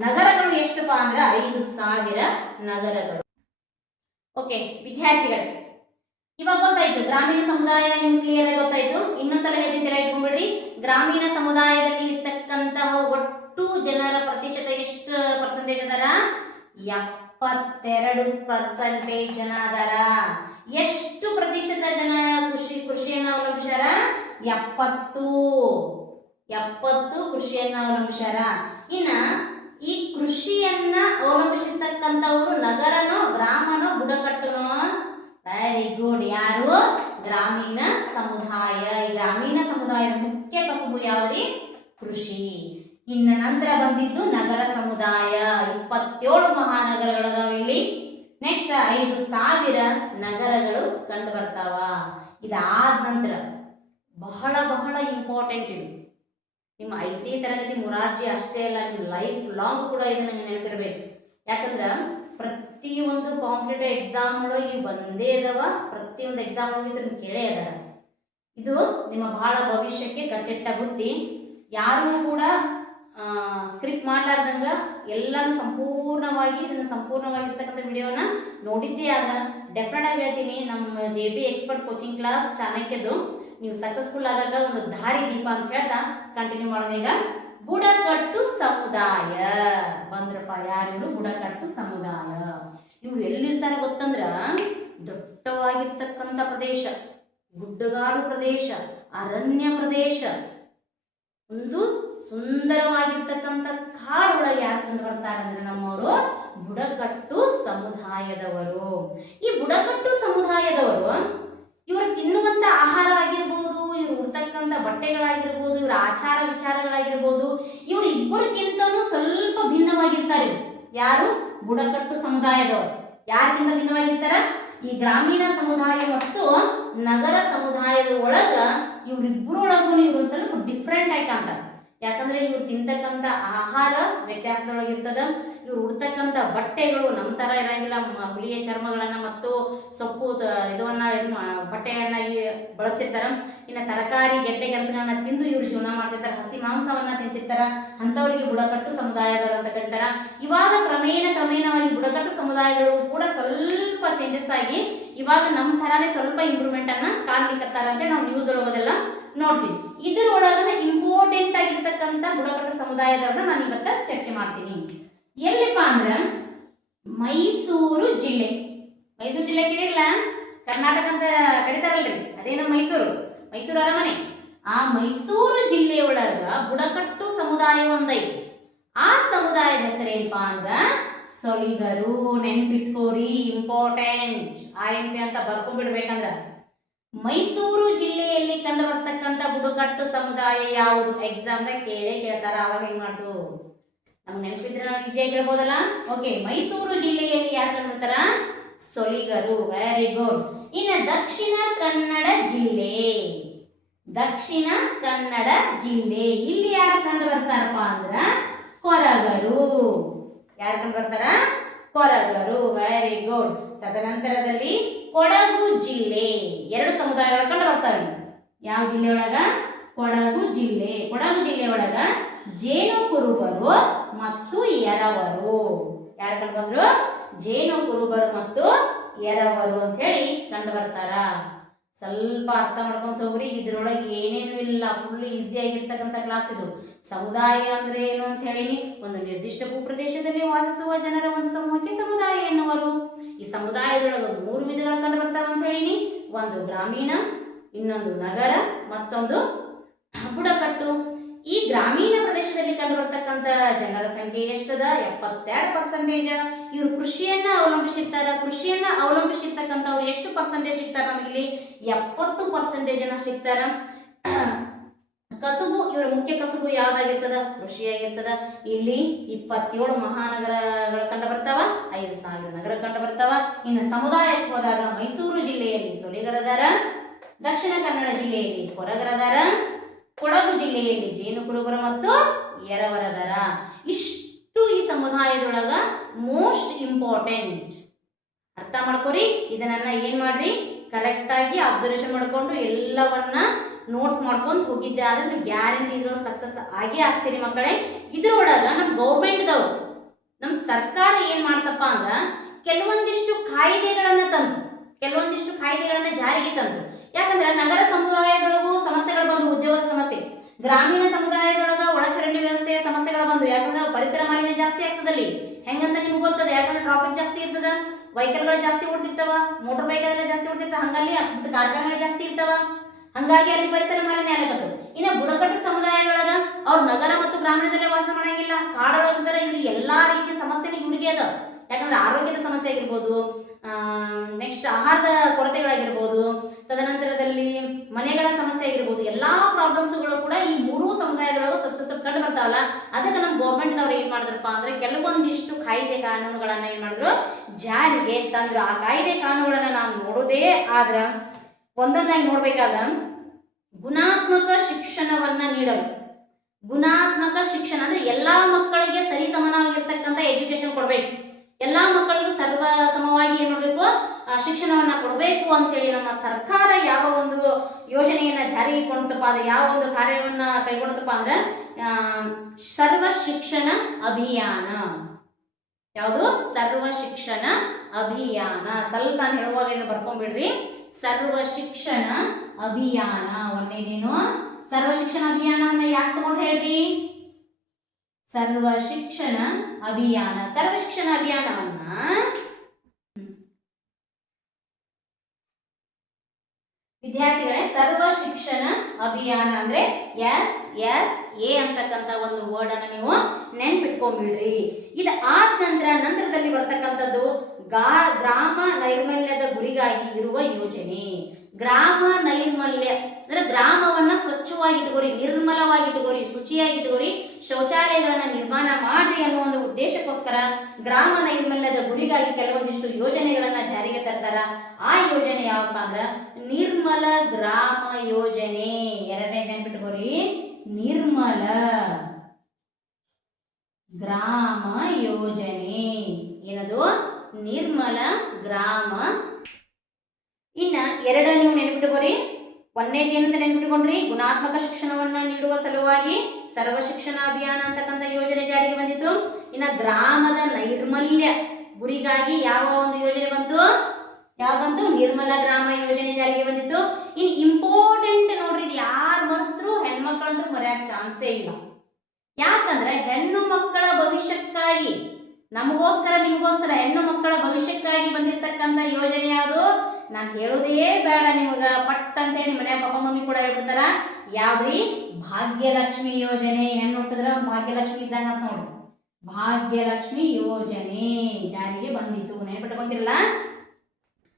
ನಗರಗಳು ಎಷ್ಟಪ್ಪ ಅಂದ್ರೆ 5,000 ನಗರಗಳು. ಓಕೆ ವಿದ್ಯಾರ್ಥಿಗಳು, ಇವಾಗ ಗೊತ್ತಾಯ್ತು ಗ್ರಾಮೀಣ ಸಮುದಾಯ ನಿಮ್ಗೆ ಕ್ಲಿಯರ್ ಆಗಿ ಗೊತ್ತಾಯ್ತು. ಇನ್ನೊಂದ್ಸಲ ಹೇಳ್ತಿದ್ದೀರಾ ಇಟ್ಕೊಂಡ್ಬಿಡ್ರಿ. ಗ್ರಾಮೀಣ ಸಮುದಾಯದಲ್ಲಿ ಇರ್ತಕ್ಕಂತಹ ಒಟ್ಟು ಜನರ ಪ್ರತಿಶತ ಎಷ್ಟು ಪರ್ಸೆಂಟೇಜ್ ಅದಾರ? 72% ಜನ ಅದಾರ. ಎಷ್ಟು ಪ್ರತಿಶತ ಜನ ಕೃಷಿಯನ್ನ ಅವಲಂಬಿಸ್ಯಾರ? 70 ಕೃಷಿಯನ್ನ ಅವಲಂಬಿಸ್ಯಾರ. ಇನ್ನ ಈ ಕೃಷಿಯನ್ನ ಅವಲಂಬಿಸಿರ್ತಕ್ಕಂಥವ್ರು ನಗರನೋ ಗ್ರಾಮನೋ ಬುಡಕಟ್ಟುನೋ? Very good. ಯಾರು? ಗ್ರಾಮೀಣ ಸಮುದಾಯ. ಈ ಗ್ರಾಮೀಣ ಸಮುದಾಯದ ಮುಖ್ಯ ಕಸುಬು ಯಾವ್ದ್ರಿ? ಕೃಷಿ. ಇನ್ನು ನಂತರ ಬಂದಿದ್ದು ನಗರ ಸಮುದಾಯ. 27 ಮಹಾನಗರಗಳದಾವ ಇಲ್ಲಿ. ನೆಕ್ಸ್ಟ್ 5,000 ನಗರಗಳು ಕಂಡು ಬರ್ತಾವ. ಇದಾದ ನಂತರ ಬಹಳ ಬಹಳ ಇಂಪಾರ್ಟೆಂಟ್ ಇದು. ನಿಮ್ಮ 5ನೇ ತರಗತಿ ಮುರಾರ್ಜಿ ಅಷ್ಟೇ ಅಲ್ಲ, ನಿಮ್ಮ ಲೈಫ್ ಲಾಂಗ್ ಕೂಡ ಇದನ್ನ ನೆನಪಿರ್ಬೇಕು. ಯಾಕಂದ್ರೆ ಪ್ರತಿಯೊಂದು ಕಾಂಪಿಟೇಟಿವ್ ಎಕ್ಸಾಮ್ಗಳು ಈ ಒಂದೇ ಅದಾವ. ಪ್ರತಿಯೊಂದು ಎಕ್ಸಾಮ್ ಇದನ್ನು ಕೇಳೇ ಅದಾರ. ಇದು ನಿಮ್ಮ ಬಹಳ ಭವಿಷ್ಯಕ್ಕೆ ಕಟ್ಟಿಟ್ಟ ಬುತ್ತಿ. ಯಾರು ಕೂಡ ಸ್ಕ್ರಿಪ್ಟ್ ಮಾಡ್ಲಾರ್ದಂಗ ಎಲ್ಲಾನು ಸಂಪೂರ್ಣವಾಗಿ ಇದನ್ನ ಸಂಪೂರ್ಣವಾಗಿರ್ತಕ್ಕಂಥ ವಿಡಿಯೋನ ನೋಡಿದ್ದೇ ಆದ್ರೆ ಡೆಫಿನೆಟ್ ಆಗಿ ಹೇಳ್ತೀನಿ, ನಮ್ಮ JB ಎಕ್ಸ್ಪರ್ಟ್ ಕೋಚಿಂಗ್ ಕ್ಲಾಸ್ ಚಾಣಕ್ಯದು ನೀವು ಸಕ್ಸಸ್ಫುಲ್ ಆಗಾಕ ಒಂದು ದಾರಿ ದೀಪ ಅಂತ ಹೇಳ್ತಾ ಕಂಟಿನ್ಯೂ ಮಾಡೋಣ. ಈಗ ಬುಡಕಟ್ಟು ಸಮುದಾಯ ಬಂದ್ರಪ್ಪ. ಯಾರಿವರು? ಬುಡಕಟ್ಟು ಸಮುದಾಯ. ಇವ್ರು ಎಲ್ಲಿರ್ತಾರೆ ಗೊತ್ತಂದ್ರ ದಟ್ಟವಾಗಿರ್ತಕ್ಕಂಥ ಪ್ರದೇಶ, ಗುಡ್ಡಗಾಡು ಪ್ರದೇಶ, ಅರಣ್ಯ ಪ್ರದೇಶ, ಒಂದು ಸುಂದರವಾಗಿರ್ತಕ್ಕಂಥ ಕಾಡೊಳಗೆ ಯಾರು ಕಂಡು ಬರ್ತಾರಂದ್ರೆ ನಮ್ಮವರು ಬುಡಕಟ್ಟು ಸಮುದಾಯದವರು. ಈ ಬುಡಕಟ್ಟು ಸಮುದಾಯದವರು ಇವರು ತಿನ್ನುವಂತ ಆಹಾರ ಆಗಿರ್ಬೋದು, ಇವ್ರು ಉಡ್ತಕ್ಕಂಥ ಬಟ್ಟೆಗಳಾಗಿರ್ಬೋದು, ಇವ್ರ ಆಚಾರ ವಿಚಾರಗಳಾಗಿರ್ಬೋದು, ಇವರು ಇಬ್ಬರಿಗಿಂತನೂ ಸ್ವಲ್ಪ ಭಿನ್ನವಾಗಿರ್ತಾರೆ. ಯಾರು? ಬುಡಕಟ್ಟು ಸಮುದಾಯದವರು. ಯಾರಿಗಿಂತ ಭಿನ್ನವಾಗಿರ್ತಾರ? ಈ ಗ್ರಾಮೀಣ ಸಮುದಾಯ ಮತ್ತು ನಗರ ಸಮುದಾಯದ ಒಳಗ ಇವರಿಬ್ಬರೊಳಗೂ ಇವರು ಸ್ವಲ್ಪ ಡಿಫ್ರೆಂಟ್ ಆಗಿ ಕಾಣ್ತಾರೆ. ಯಾಕಂದ್ರೆ ಇವ್ರು ತಿಂತಕ್ಕಂಥ ಆಹಾರ ವ್ಯತ್ಯಾಸದೊಳಗಿರ್ತದ. ಇವ್ರು ಉಡ್ತಕ್ಕಂಥ ಬಟ್ಟೆಗಳು ನಮ್ಮ ತರ ಇರಂಗಿಲ್ಲ. ಹುಲಿಯ ಚರ್ಮಗಳನ್ನ ಮತ್ತು ಸೊಪ್ಪು ಇದನ್ನ ಬಟ್ಟೆಯನ್ನ ಬಳಸ್ತಿರ್ತಾರ. ಇನ್ನು ತರಕಾರಿ ಗೆಡ್ಡೆ ಕೆಲಸಗಳನ್ನ ತಿಂದು ಇವ್ರು ಜೀವನ ಮಾಡ್ತಿರ್ತಾರೆ. ಹಸಿ ಮಾಂಸವನ್ನ ತಿಂತಿರ್ತಾರ. ಅಂಥವರಿಗೆ ಬುಡಕಟ್ಟು ಸಮುದಾಯದವರು ಅಂತ ಕರೀತಾರ. ಇವಾಗ ಕ್ರಮೇಣವಾಗಿ ಬುಡಕಟ್ಟು ಸಮುದಾಯದವರು ಕೂಡ ಸ್ವಲ್ಪ ಚೇಂಜಸ್ ಆಗಿ ಇವಾಗ ನಮ್ಮ ಥರಾನೇ ಸ್ವಲ್ಪ ಇಂಪ್ರೂವ್ಮೆಂಟ್ ಅನ್ನ ಕಾಣ್ಲಿಕ್ಕತ್ತಾರ ಅಂತೇಳಿ ನಾವು ನ್ಯೂಸ್ ಒಳಗೋದೆಲ್ಲ ನೋಡ್ತೀವಿ. ಇದರೊಳಗನ ಇಂಪಾರ್ಟೆಂಟ್ ಆಗಿರ್ತಕ್ಕಂಥ ಬುಡಕಟ್ಟು ಸಮುದಾಯದವ್ರನ್ನ ನಾನು ಇವತ್ತ ಚರ್ಚೆ ಮಾಡ್ತೀನಿ. ಎಲ್ಲಿಪ್ಪ ಅಂದ್ರೆ ಮೈಸೂರು ಜಿಲ್ಲೆ. ಮೈಸೂರು ಜಿಲ್ಲೆ ಕೇಳಿರಲ್ಲ, ಕರ್ನಾಟಕ ಅಂತ ಕರೀತಾರಲ್ರಿ, ಅದೇ ನಮ್ಮ ಮೈಸೂರು ಅರಮನೆ. ಆ ಮೈಸೂರು ಜಿಲ್ಲೆಯೊಳಗ ಬುಡಕಟ್ಟು ಸಮುದಾಯ ಒಂದೈತಿ. ಆ ಸಮುದಾಯದ ಹೆಸರೇನಪ್ಪ ಅಂದ್ರ ಸೊಲಿಗರು. ನೆನ್ಪಿಟ್ಕೋರಿ, ಇಂಪಾರ್ಟೆಂಟ್. IMP ಅಂತ ಬರ್ಕೊಂಡ್ಬಿಡ್ಬೇಕಂದ್ರ ಮೈಸೂರು ಜಿಲ್ಲೆಯಲ್ಲಿ ಕಂಡು ಬರ್ತಕ್ಕಂಥ ಬುಡಕಟ್ಟು ಸಮುದಾಯ ಯಾವುದು? ಎಕ್ಸಾಮ್ದಾಗ ಕೇಳ್ತಾರ. ಅವಾಗ ಹೆಂಗ್ ಮಾಡ್ತು ನಮ್ಗೆ ನೆನಪಿದ್ರೆ ನಾವು ಈಸಿಯಾಗಿ ಹೇಳ್ಬೋದಲ್ಲ. ಓಕೆ, ಮೈಸೂರು ಜಿಲ್ಲೆಯಲ್ಲಿ ಯಾರು ಕಂಡುಬರ್ತಾರ? ಸೊಲಿಗರು. Very good. ಇನ್ನು ದಕ್ಷಿಣ ಕನ್ನಡ ಜಿಲ್ಲೆ. ದಕ್ಷಿಣ ಕನ್ನಡ ಜಿಲ್ಲೆ ಇಲ್ಲಿ ಯಾರು ಕಂಡು ಬರ್ತಾರಪ್ಪ ಅಂದ್ರ ಕೊರಗರು. ಯಾರು ಕಂಡು ಬರ್ತಾರ? ಕೊರಗರು. Very good. ತದನಂತರದಲ್ಲಿ ಕೊಡಗು ಜಿಲ್ಲೆ. 2 ಸಮುದಾಯಗಳು ಕಂಡು ಬರ್ತಾವೆ. ಯಾವ ಜಿಲ್ಲೆಯೊಳಗ? ಕೊಡಗು ಜಿಲ್ಲೆ. ಕೊಡಗು ಜಿಲ್ಲೆಯೊಳಗ ಜೇನು ಕುರುಬರು ಮತ್ತು ಎರವರು. ಯಾರು ಕಂಡು ಬಂದ್ರು? ಜೇನು ಕುರುಬರು ಮತ್ತು ಎರವರು ಅಂತ ಹೇಳಿ ಕಂಡು ಬರ್ತಾರ. ಸ್ವಲ್ಪ ಅರ್ಥ ಮಾಡ್ಕೊಂತ ಹೋಗ್ರಿ. ಇದ್ರೊಳಗೆ ಏನೇನು ಇಲ್ಲ, ಫುಲ್ ಈಸಿ ಆಗಿರ್ತಕ್ಕಂಥ ಕ್ಲಾಸ್ ಇದು. ಸಮುದಾಯ ಅಂದ್ರೆ ಏನು ಅಂತ ಹೇಳಿನಿ. ಒಂದು ನಿರ್ದಿಷ್ಟ ಭೂಪ್ರದೇಶದಲ್ಲಿ ವಾಸಿಸುವ ಜನರ ಒಂದು ಸಮೂಹಕ್ಕೆ ಸಮುದಾಯ ಎನ್ನುವರು. ಈ ಸಮುದಾಯದೊಳಗೆ 3 ವಿಧಗಳು ಕಂಡು ಬರ್ತಾವ ಅಂತ ಹೇಳಿನಿ. ಒಂದು ಗ್ರಾಮೀಣ, ಇನ್ನೊಂದು ನಗರ, ಮತ್ತೊಂದು ಬುಡಕಟ್ಟು. ಈ ಗ್ರಾಮೀಣ ಪ್ರದೇಶದಲ್ಲಿ ಕಂಡು ಬರ್ತಕ್ಕಂಥ ಜನರ ಸಂಖ್ಯೆ ಎಷ್ಟದ? 72%. ಇವರು ಕೃಷಿಯನ್ನ ಅವಲಂಬಿಸಿರ್ತಾರ. ಕೃಷಿಯನ್ನ ಅವಲಂಬಿಸಿರ್ತಕ್ಕಂಥವ್ರು ಎಷ್ಟು ಪರ್ಸೆಂಟೇಜ್ ಸಿಗ್ತಾರ? ನಮಗಿಲ್ಲಿ 70% ಜನ ಸಿಗ್ತಾರ. ಕಸುಬು, ಇವರ ಮುಖ್ಯ ಕಸುಬು ಯಾವ್ದಾಗಿರ್ತದ? ಕೃಷಿಯಾಗಿರ್ತದ. ಇಲ್ಲಿ 27 ಮಹಾನಗರಗಳು ಕಂಡು ಬರ್ತಾವ, 5,000 ನಗರ ಕಂಡು ಬರ್ತಾವ. ಇನ್ನು ಸಮುದಾಯಕ್ಕೆ ಹೋದಾಗ ಮೈಸೂರು ಜಿಲ್ಲೆಯಲ್ಲಿ ಸೊಲಿಗರದಾರ, ದಕ್ಷಿಣ ಕನ್ನಡ ಜಿಲ್ಲೆಯಲ್ಲಿ ಕೊರಗರದಾರ, ಕೊಡಗು ಜಿಲ್ಲೆಯಲ್ಲಿ ಜೇನು ಕುರುಬರ ಮತ್ತು ಎರವರದಾರ. ಇಷ್ಟು ಈ ಸಮುದಾಯದೊಳಗ ಮೋಸ್ಟ್ ಇಂಪಾರ್ಟೆಂಟ್. ಅರ್ಥ ಮಾಡ್ಕೊರಿ. ಇದನ್ನ ಏನ್ ಮಾಡ್ರಿ, ಕರೆಕ್ಟ್ ಆಗಿ ಅಬ್ಸರ್ವೇಷನ್ ಮಾಡ್ಕೊಂಡು ಎಲ್ಲವನ್ನ ನೋಟ್ಸ್ ಮಾಡ್ಕೊಂಡು ಹೋಗಿದ್ದೆ ಆದ್ರೆ ಗ್ಯಾರಂಟಿ ಇದ್ರೋ ಸಕ್ಸಸ್ ಆಗೇ ಆಗ್ತೀರಿ ಮಕ್ಕಳೇ. ಇದ್ರೊಳಗ ನಮ್ಮ ಗೌರ್ಮೆಂಟ್ದವ್ರು, ನಮ್ಮ ಸರ್ಕಾರ ಏನ್ ಮಾಡ್ತಪ್ಪ ಅಂದ್ರ ಕೆಲವೊಂದಿಷ್ಟು ಕಾಯ್ದೆಗಳನ್ನ ತಂತು, ಕೆಲವೊಂದಿಷ್ಟು ಕಾಯ್ದೆಗಳನ್ನ ಜಾರಿಗೆ ತಂತು. ಯಾಕಂದ್ರೆ ನಗರ ಸಮುದಾಯದೊಳಗೂ ಸಮಸ್ಯೆಗಳು ಬಂದು, ಉದ್ಯೋಗದ ಸಮಸ್ಯೆ, ಗ್ರಾಮೀಣ ಸಮುದಾಯದೊಳಗ ಒಳಚರಂಡಿ ವ್ಯವಸ್ಥೆಯ ಸಮಸ್ಯೆಗಳು ಬಂದು. ಯಾಕಂದ್ರೆ ಪರಿಸರ ಮಾಲಿನ್ಯ ಜಾಸ್ತಿ ಆಗ್ತದಲ್ಲಿ, ಹೆಂಗಂತ ನಿಮ್ಗೆ ಗೊತ್ತದ. ಯಾಕಂದ್ರೆ ಟ್ರಾಫಿಕ್ ಜಾಸ್ತಿ ಇರ್ತದ, ವೆಹಿಕಲ್ಗಳು ಜಾಸ್ತಿ ಓಡ್ತಿರ್ತಾವ, ಮೋಟರ್ ಬೈಕ್ ಎಲ್ಲ ಜಾಸ್ತಿ ಓಡ್ತಿರ್ತಾವ, ಹಂಗಲ್ಲಿ ಕಾರ್ಖಾನೆಗಳು ಜಾಸ್ತಿ ಇರ್ತಾವ, ಹಂಗಾಗಿ ಅಲ್ಲಿ ಪರಿಸರ ಮಾಲಿನ್ಯ ಆಗತ್ತು. ಇನ್ನು ಬುಡಕಟ್ಟು ಸಮುದಾಯದೊಳಗ ಅವ್ರು ನಗರ ಮತ್ತು ಗ್ರಾಮೀಣದಲ್ಲೇ ವಾಸ ಮಾಡಂಗಿಲ್ಲ, ಕಾಡೊಳಗಿರ್ತಾರ. ಇವ್ರಿಗೆ ಎಲ್ಲಾ ರೀತಿಯ ಸಮಸ್ಯೆನೂ ಇವ್ರಿಗೆ ಅದ. ಯಾಕಂದ್ರೆ ಆರೋಗ್ಯದ ಸಮಸ್ಯೆ ಆಗಿರ್ಬೋದು, ನೆಕ್ಸ್ಟ್ ಆಹಾರದ ಕೊರತೆಗಳಾಗಿರ್ಬೋದು, ತದನಂತರದಲ್ಲಿ ಮನೆಗಳ ಸಮಸ್ಯೆ ಆಗಿರ್ಬೋದು, ಎಲ್ಲಾ ಪ್ರಾಬ್ಲಮ್ಸ್ಗಳು ಕೂಡ ಈ 3 ಸಮುದಾಯದೊಳಗೂ ಸ್ವಲ್ಪ ಕಂಡು ಬರ್ತಾವಲ್ಲ. ಅದಕ್ಕೆ ನಮ್ಮ ಗೌರ್ಮೆಂಟ್ದವ್ರು ಏನ್ ಮಾಡಿದ್ರಪ್ಪ ಅಂದ್ರೆ ಕೆಲವೊಂದಿಷ್ಟು ಕಾಯ್ದೆ ಕಾನೂನುಗಳನ್ನ ಏನ್ ಮಾಡಿದ್ರು, ಜಾರಿಗೆ ತಂದ್ರು. ಆ ಕಾಯ್ದೆ ಕಾನೂನುಗಳನ್ನ ನಾವು ನೋಡೋದೇ ಆದ್ರ ಒಂದೊಂದಾಗಿ ನೋಡ್ಬೇಕಾದ್ರ ಗುಣಾತ್ಮಕ ಶಿಕ್ಷಣವನ್ನ ನೀಡಲು. ಗುಣಾತ್ಮಕ ಶಿಕ್ಷಣ ಅಂದ್ರೆ ಎಲ್ಲಾ ಮಕ್ಕಳಿಗೆ ಸರಿ ಸಮಾನವಾಗಿರ್ತಕ್ಕಂಥ ಎಜುಕೇಶನ್ ಕೊಡ್ಬೇಕು, ಎಲ್ಲಾ ಮಕ್ಕಳಿಗೂ ಸರ್ವ ಸಮವಾಗಿ ಏನ್ ಮಾಡಬೇಕು, ಶಿಕ್ಷಣವನ್ನ ಕೊಡಬೇಕು ಅಂತೇಳಿ ನಮ್ಮ ಸರ್ಕಾರ ಯಾವ ಒಂದು ಯೋಜನೆಯನ್ನ ಜಾರಿಗೆ ಕೊಂಡತಪ್ಪ, ಅದು ಯಾವ ಒಂದು ಕಾರ್ಯವನ್ನ ಕೈಗೊಳ್ತಪ್ಪ ಅಂದ್ರೆ ಸರ್ವ ಶಿಕ್ಷಣ ಅಭಿಯಾನ. ಯಾವುದು? ಸರ್ವ ಶಿಕ್ಷಣ ಅಭಿಯಾನ. ಸ್ವಲ್ಪ ನಾನು ಹೇಳುವಾಗ ಇದನ್ನ ಬರ್ಕೊಂಡ್ಬಿಡ್ರಿ. ಸರ್ವ ಶಿಕ್ಷಣ ಅಭಿಯಾನ ಒಂದೇನೇನು? ಸರ್ವ ಶಿಕ್ಷಣ ಅಭಿಯಾನವನ್ನ ಯಾಕೆ ತಗೊಂಡು ಹೇಳ್ರಿ? ಸರ್ವ ಶಿಕ್ಷಣ ಅಭಿಯಾನ. ಸರ್ವ ಶಿಕ್ಷಣ ಅಭಿಯಾನವನ್ನ ವಿದ್ಯಾರ್ಥಿಗಳೇ, ಸರ್ವ ಶಿಕ್ಷಣ ಅಭಿಯಾನ ಅಂದ್ರೆ SSA ಅಂತಕ್ಕಂಥ ಒಂದು ವರ್ಡ್ ಅನ್ನ ನೀವು ನೆನ್ಪಿಟ್ಕೊಂಡ್ಬಿಡ್ರಿ. ಇದು ಆದ ನಂತರದಲ್ಲಿ ಬರ್ತಕ್ಕಂಥದ್ದು ಗ್ರಾಮ ನೈರ್ಮಲ್ಯದ ಗುರಿಗಾಗಿ ಇರುವ ಯೋಜನೆ. ಗ್ರಾಮ ನೈರ್ಮಲ್ಯ ಅಂದ್ರೆ ಗ್ರಾಮವನ್ನ ಸ್ವಚ್ಛವಾಗಿಟ್ಕೋರಿ, ನಿರ್ಮಲವಾಗಿಟ್ಕೋರಿ, ಶುಚಿಯಾಗಿಟ್ಕೋರಿ, ಶೌಚಾಲಯಗಳನ್ನ ನಿರ್ಮಾಣ ಮಾಡ್ರಿ ಅನ್ನೋ ಒಂದು ಉದ್ದೇಶಕ್ಕೋಸ್ಕರ ಗ್ರಾಮ ನೈರ್ಮಲ್ಯದ ಗುರಿಗಾಗಿ ಕೆಲವೊಂದಿಷ್ಟು ಯೋಜನೆಗಳನ್ನ ಜಾರಿಗೆ ತರ್ತಾರ. ಆ ಯೋಜನೆ ಯಾವಪ್ಪ ಅಂದ್ರ ನಿರ್ಮಲ ಗ್ರಾಮ ಯೋಜನೆ. ಎರಡನೇ ನೆನ್ಪಿಟ್ಕೋರಿ, ನಿರ್ಮಲ ಗ್ರಾಮ ಯೋಜನೆ. ಏನದು? ನಿರ್ಮಲ ಗ್ರಾಮ. ಇನ್ನ ಎರಡ ನೀವು ನೆನ್ಪಿಟ್ಕೋರಿ. ಒಂದೇದು ಏನಂತ ನೆನ್ಪಿಟ್ಕೊಂಡ್ರಿ? ಗುಣಾತ್ಮಕ ಶಿಕ್ಷಣವನ್ನ ನೀಡುವ ಸಲುವಾಗಿ ಸರ್ವ ಶಿಕ್ಷಣ ಅಭಿಯಾನ ಅಂತಕ್ಕಂಥ ಯೋಜನೆ ಜಾರಿಗೆ ಬಂದಿತ್ತು. ಇನ್ನ ಗ್ರಾಮದ ನೈರ್ಮಲ್ಯ ಗುರಿಗಾಗಿ ಯಾವ ಒಂದು ಯೋಜನೆ ಬಂತು? ಯಾವ ಬಂತು? ನಿರ್ಮಲ ಗ್ರಾಮ ಯೋಜನೆ ಜಾರಿಗೆ ಬಂದಿತ್ತು. ಇನ್ ಇಂಪಾರ್ಟೆಂಟ್ ನೋಡ್ರಿ, ಇದು ಯಾರು ಬಂದ್ರು ಹೆಣ್ಮಕ್ಳಂತೂ ಮರೆಯಕ್ಕೆ ಚಾನ್ಸೇ ಇಲ್ಲ. ಯಾಕಂದ್ರೆ ಹೆಣ್ಣು ಮಕ್ಕಳ ಭವಿಷ್ಯಕ್ಕಾಗಿ, ನಮಗೋಸ್ಕರ ನಿಮಗೋಸ್ಕರ ಹೆಣ್ಣು ಮಕ್ಕಳ ಭವಿಷ್ಯಕ್ಕಾಗಿ ಬಂದಿರತಕ್ಕಂಥ ಯೋಜನೆ ಯಾವುದು? ನಾನು ಹೇಳೋದೇ ಬೇಡ ನಿಮಗ, ಪಟ್ ಅಂತೇಳಿ ಮನೆ ಪಪ್ಪ ಮಮ್ಮಿ ಕೂಡ ಹೇಳ್ಬಿಡ್ತಾರ. ಯಾವ್ದ್ರಿ? ಭಾಗ್ಯಲಕ್ಷ್ಮಿ ಯೋಜನೆ. ಹೆಣ್ಣು ಹುಟ್ಟಿದ್ರೆ ಒಂದು ಭಾಗ್ಯಲಕ್ಷ್ಮಿ ಇದ್ದಂಗ ಅಂತ ನೋಡ್ರಿ. ಭಾಗ್ಯಲಕ್ಷ್ಮಿ ಯೋಜನೆ ಜಾರಿಗೆ ಬಂದಿತ್ತು. ನೆನಪಿಟ್ಕೊಂತಿರಲ್ಲ?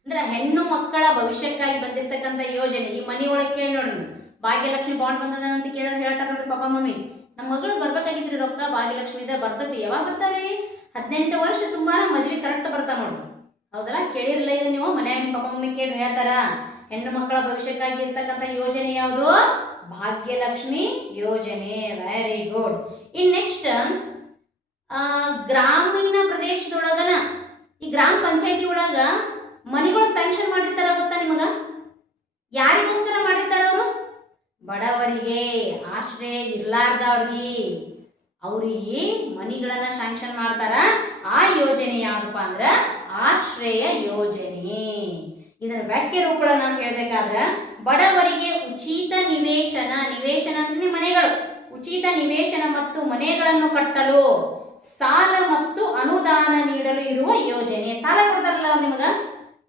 ಅಂದ್ರೆ ಹೆಣ್ಣು ಮಕ್ಕಳ ಭವಿಷ್ಯಕ್ಕಾಗಿ ಬಂದಿರತಕ್ಕಂಥ ಯೋಜನೆ. ಈ ಮನಿ ಒಳಗೆ ಕೇಳಿ ನೋಡ್ರಿ, ಭಾಗ್ಯಲಕ್ಷ್ಮಿ ಬಾಂಡ್ ಬಂದದ ಅಂತ ಕೇಳಿದ್ರೆ ಹೇಳ್ತಾರ ನೋಡ್ರಿ ಪಪ್ಪ ಮಮ್ಮಿ, ನಮ್ಮ ಮಗಳು ಬರ್ಬೇಕಾಗಿದ್ರಿ ರೊಕ್ಕ, ಭಾಗ್ಯಲಕ್ಷ್ಮಿದ ಬರ್ತತಿ. ಯಾವಾಗ ಬರ್ತಾವ್ರಿ? 18 ವರ್ಷ ತುಂಬಾ ಮದ್ವೆ ಕರೆಕ್ಟ್ ಬರ್ತಾವ ನೋಡ್ರಿ. ಹೌದಲ್ಲ? ಕೇಳಿರಲ್ಲ ಇದು ನೀವು? ಮನ್ಯಾಗ ಪಪ್ಪ ಮಮ್ಮಿ ಕೇಳಿ ಹೇಳ್ತಾರ. ಹೆಣ್ಣು ಮಕ್ಕಳ ಭವಿಷ್ಯಕ್ಕಾಗಿ ಇರ್ತಕ್ಕಂಥ ಯೋಜನೆ ಯಾವುದು? ಭಾಗ್ಯಲಕ್ಷ್ಮಿ ಯೋಜನೆ. Very good. ಇನ್ ನೆಕ್ಸ್ಟ್ ಗ್ರಾಮೀಣ ಪ್ರದೇಶದೊಳಗನ ಈ ಗ್ರಾಮ ಪಂಚಾಯತಿ ಒಳಗ ಮನಿಗಳು ಸ್ಯಾಂಕ್ಷನ್ ಮಾಡಿರ್ತಾರ. ಗೊತ್ತಾ ನಿಮಗ? ಯಾರಿಗೋಸ್ಕರ ಮಾಡಿರ್ತಾರ ಅವರು? ಬಡವರಿಗೆ, ಆಶ್ರಯ ಇರ್ಲಾರ್ದವ್ರಿಗೆ, ಅವ್ರಿಗೆ ಮನಿಗಳನ್ನ ಸ್ಯಾಂಕ್ಷನ್ ಮಾಡ್ತಾರ. ಆ ಯೋಜನೆ ಯಾವ್ದಪ್ಪ ಅಂದ್ರ ಆಶ್ರಯ ಯೋಜನೆ. ಇದರ ವ್ಯಾಖ್ಯೆ ರೂಪಗಳ ನಾವು ಹೇಳ್ಬೇಕಾದ್ರ ಬಡವರಿಗೆ ಉಚಿತ ನಿವೇಶನ, ನಿವೇಶನ ಅಂದ್ರೆ ಮನೆಗಳು, ಉಚಿತ ನಿವೇಶನ ಮತ್ತು ಮನೆಗಳನ್ನು ಕಟ್ಟಲು ಸಾಲ ಮತ್ತು ಅನುದಾನ ನೀಡಲು ಇರುವ ಯೋಜನೆ. ಸಾಲ ಕೊಡ್ತಾರಲ್ಲ ಅವ್ರು ನಿಮಗ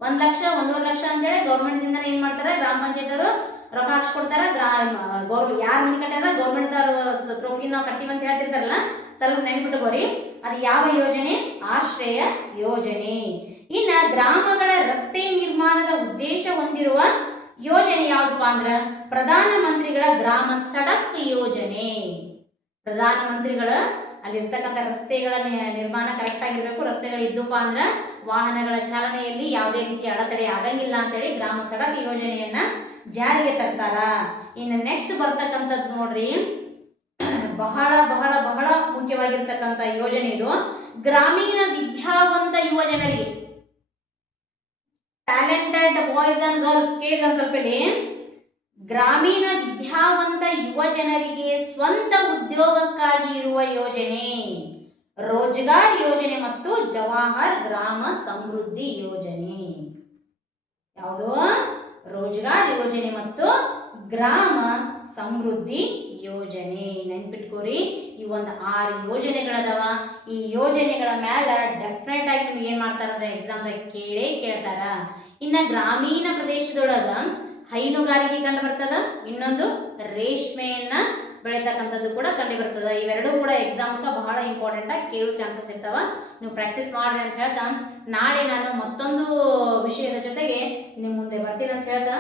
1 ಲಕ್ಷ 1.5 ಲಕ್ಷ ಅಂತೇಳಿ ಗೌರ್ಮೆಂಟ್ ದಿಂದ ಏನ್ ಮಾಡ್ತಾರೆ? ಗ್ರಾಮ ಪಂಚಾಯತ್ ಅವರು ರೊಕ್ಕ ಹಾಕ್ಸ್ಕೊಡ್ತಾರ. ಯಾರು ಮನೆ ಕಟ್ಟಾರ ಗೌರ್ಮೆಂಟ್ ತ್ರೋಪಿಗೆ ನಾವು ಕಟ್ಟಿವಿ ಅಂತ ಹೇಳ್ತಿರ್ತಾರಲ್ಲ, ಸ್ವಲ್ಪ ನೆನಪಿಟ್ಟುಕೋರಿ. ಅದು ಯಾವ ಯೋಜನೆ? ಆಶ್ರಯ ಯೋಜನೆ. ಇನ್ನ ಗ್ರಾಮಗಳ ರಸ್ತೆ ನಿರ್ಮಾಣದ ಉದ್ದೇಶ ಹೊಂದಿರುವ ಯೋಜನೆ ಯಾವ್ದಪ್ಪ ಅಂದ್ರ ಪ್ರಧಾನ ಮಂತ್ರಿಗಳ ಗ್ರಾಮ ಸಡಕ್ ಯೋಜನೆ. ಪ್ರಧಾನ ಮಂತ್ರಿಗಳ ಅಲ್ಲಿರ್ತಕ್ಕಂಥ ರಸ್ತೆಗಳ ನಿರ್ಮಾಣ ಕರೆಕ್ಟ್ ಆಗಿರ್ಬೇಕು. ರಸ್ತೆಗಳು ಇದ್ದಪ್ಪ ಅಂದ್ರ ವಾಹನಗಳ ಚಾಲನೆಯಲ್ಲಿ ಯಾವುದೇ ರೀತಿಯ ಅಡೆತಡೆ ಆಗಂಗಿಲ್ಲ ಅಂತೇಳಿ ಗ್ರಾಮ ಸಡಕ್ ಯೋಜನೆಯನ್ನ ಜಾರಿಗೆ ತರ್ತಾರ. ಇನ್ನು ನೆಕ್ಸ್ಟ್ ಬರ್ತಕ್ಕಂಥದ್ದು ನೋಡ್ರಿ, ಬಹಳ ಬಹಳ ಬಹಳ ಮುಖ್ಯವಾಗಿರ್ತಕ್ಕಂಥ ಯೋಜನೆ ಇದು. ಗ್ರಾಮೀಣ ವಿದ್ಯಾವಂತ ಯುವ ಜನರಿಗೆ, ಟ್ಯಾಲೆಂಟೆಡ್ ಬಾಯ್ಸ್ ಅಂಡ್ ಗರ್ಲ್ಸ್, ಕೇಳಿದ್ರೆ ಸ್ವಲ್ಪ ಇಲ್ಲಿ, ಗ್ರಾಮೀಣ ವಿದ್ಯಾವಂತ ಯುವ ಜನರಿಗೆ ಸ್ವಂತ ಉದ್ಯೋಗಕ್ಕಾಗಿ ಇರುವ ಯೋಜನೆ ರೋಜ್ಗಾರ್ ಯೋಜನೆ ಮತ್ತು ಜವಾಹರ್ ಗ್ರಾಮ ಸಮೃದ್ಧಿ ಯೋಜನೆ. ಯಾವುದು? ರೋಜ್ಗಾರ್ ಯೋಜನೆ ಮತ್ತು ಗ್ರಾಮ ಸಮೃದ್ಧಿ ಯೋಜನೆ. ನೆನ್ಪಿಟ್ಕೋರಿ, ಈ ಒಂದು 6 ಯೋಜನೆಗಳದಾವ. ಈ ಯೋಜನೆಗಳ ಮೇಲೆ ಡೆಫಿನೆಟ್ ಆಗಿ ನಿಮ್ಗೆ ಏನ್ ಮಾಡ್ತಾರಂದ್ರೆ ಎಕ್ಸಾಮ್ದಾಗ ಕೇಳ್ತಾರ. ಇನ್ನ ಗ್ರಾಮೀಣ ಪ್ರದೇಶದೊಳಗ ಹೈನುಗಾರಿಕೆ ಕಂಡು ಬರ್ತದ, ಇನ್ನೊಂದು ರೇಷ್ಮೆಯನ್ನ ಬೆಳೀತಕ್ಕಂಥದ್ದು ಕೂಡ ಕಂಡು ಬರ್ತದ. ಇವೆರಡೂ ಕೂಡ ಎಕ್ಸಾಮ್ಗೆ ಬಹಳ ಇಂಪಾರ್ಟೆಂಟ್ ಆಗಿ ಕೇಳೋ ಚಾನ್ಸಸ್ ಇರ್ತಾವ. ನೀವು ಪ್ರಾಕ್ಟೀಸ್ ಮಾಡ್ರಿ ಅಂತ ಹೇಳ್ತಾ ನಾಳೆ ನಾನು ಮತ್ತೊಂದು ವಿಷಯದ ಜೊತೆಗೆ ನಿಮ್ಮ ಮುಂದೆ ಬರ್ತೀನಿ ಅಂತ ಹೇಳ್ತಾ